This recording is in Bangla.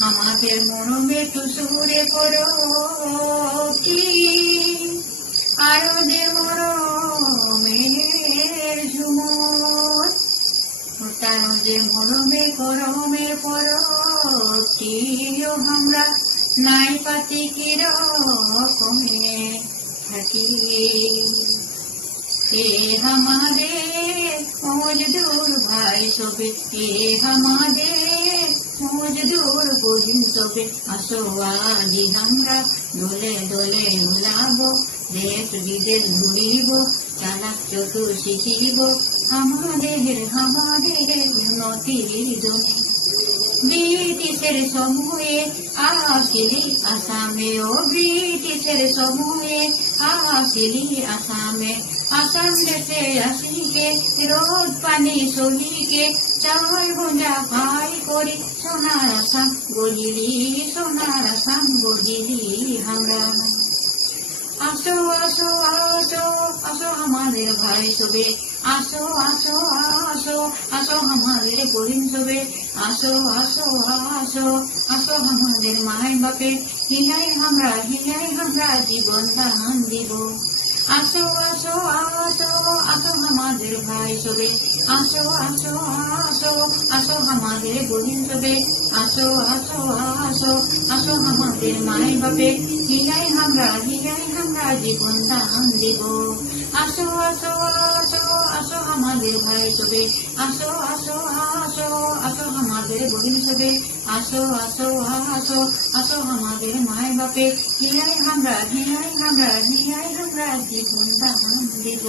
আমাদের মরমে টুসুরে করো কি আরো যে মরমের ঝুমর তার যে মরমে করমে পরটি আমরা নাই পাতি কিরকমে থাকি এ আমাদের মজদুর ভাই সবে এ আমাদের মজদুর বহিন সবে আসো আজি আমরা দোলে দোলে উলাবো দেশ বিদেশ ঘুরিব চালাক চতুর শিখিব আমাদের উন্নতির জন্য ব্রিটিশের সময়ে আসিলি আসামে ও ব্রিটিশের সময়ে আসিলি আসামে আসাম দেশে আসিকে রোদ পানি সহিকে চাল গোঁজা ভাই করি সোনার আসাম গজিলি আমরা আসো আসো আসো আসো আমাদের ভাই সবে আসো আসো আসো আসো আমাদের বোরিন সবে আসো আসো আসো আসো আমাদের মায় বাপে হিলাই আমরা জীবন দান দিব আসো আসো আসো আসো আমাদের ভাই সবে আসো আসো আসো আসো আমাদের বোরিন সবে আসো আসো আসো আসো আমাদের মায় বাপে হিলাই আমরা জীবন দান দিব আসো আসো আসো আসো আমাদের ভাই সবে আসো আসো আসো আসো আমাদের বোন সবে আসো আসো আসো আসো আমাদের মায় বাপে হিয়াই আমরা জীবন দান দিব।